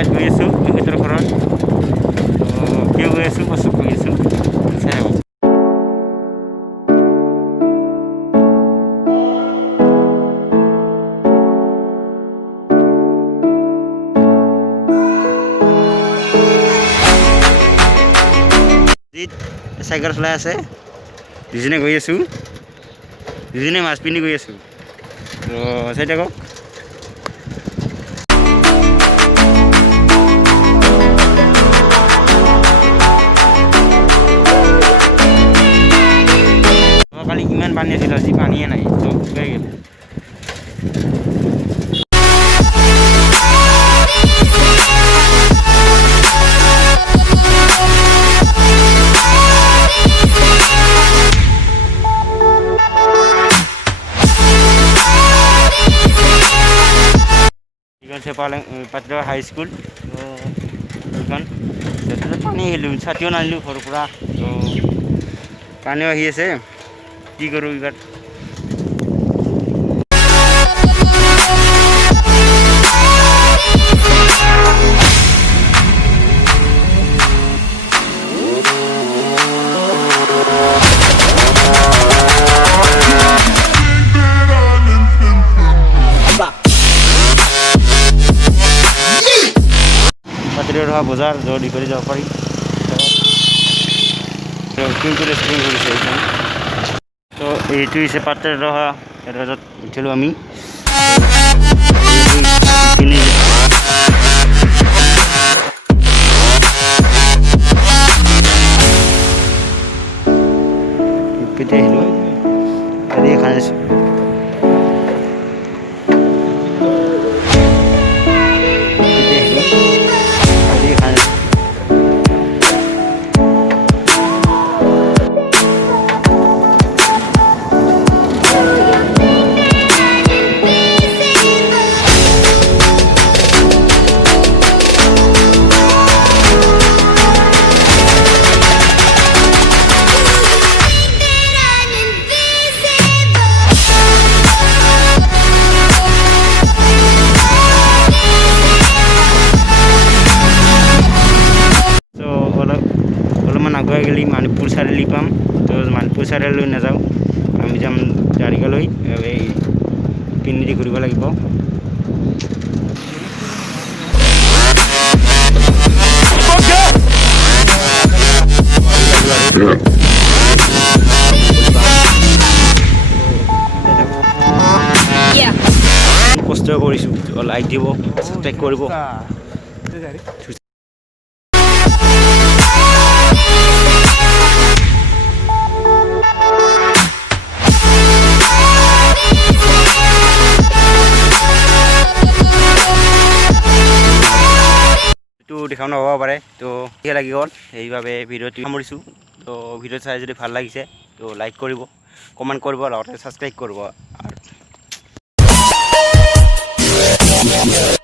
গাছ গৈ আছোঁ তেখেতৰ ঘৰত কিয় গৈ আছোঁ মই চব গৈ আছোঁ চাই থাকক চাইকেল চলাই আছে দুজনে গৈ আছোঁ দুজনে মাছ পিন্ধি গৈ আছোঁ তো চাই থাকক কালি কিমান পানী আছিল আজি পানীয়ে নাই চব শুকাই গ'ল পাত্ৰ হাই স্কুল এইখন পানী আহিলোঁ ছাতিও নানিলোঁ ঘৰৰ পৰা তো পানীও আহি আছে কি কৰোঁ এইবাৰ ৰহা বজাৰ জলদি কৰি যাব পাৰি কিন্তু ৰেষ্টুৰেণ্ট কৰিছে এইখন তো এইটো হৈছে পাত্ৰৰ ৰহা ৰাজত উঠিলোঁ আমি কেতিয়া আহিলোঁ আজি খাই আছোঁ আগুৱাই গ'লে মণিপুৰ চাৰিআলি পাম তো মণিপুৰ চাৰিআলিলৈ নাযাওঁ আমি যাম জাৰিগালৈ এই পিনেদি ঘূৰিব লাগিব কষ্ট কৰিছোঁ লাইক দিব ছাবস্ক্ৰাইব কৰিব দেখাও নহ'ব পাৰে তো ঠিক লাগি গ'ল সেইবাবে ভিডিঅ'টো সামৰিছোঁ তো ভিডিঅ' চাই যদি ভাল লাগিছে তো লাইক কৰিব কমেণ্ট কৰিব লগতে ছাবস্ক্ৰাইব কৰিব আৰু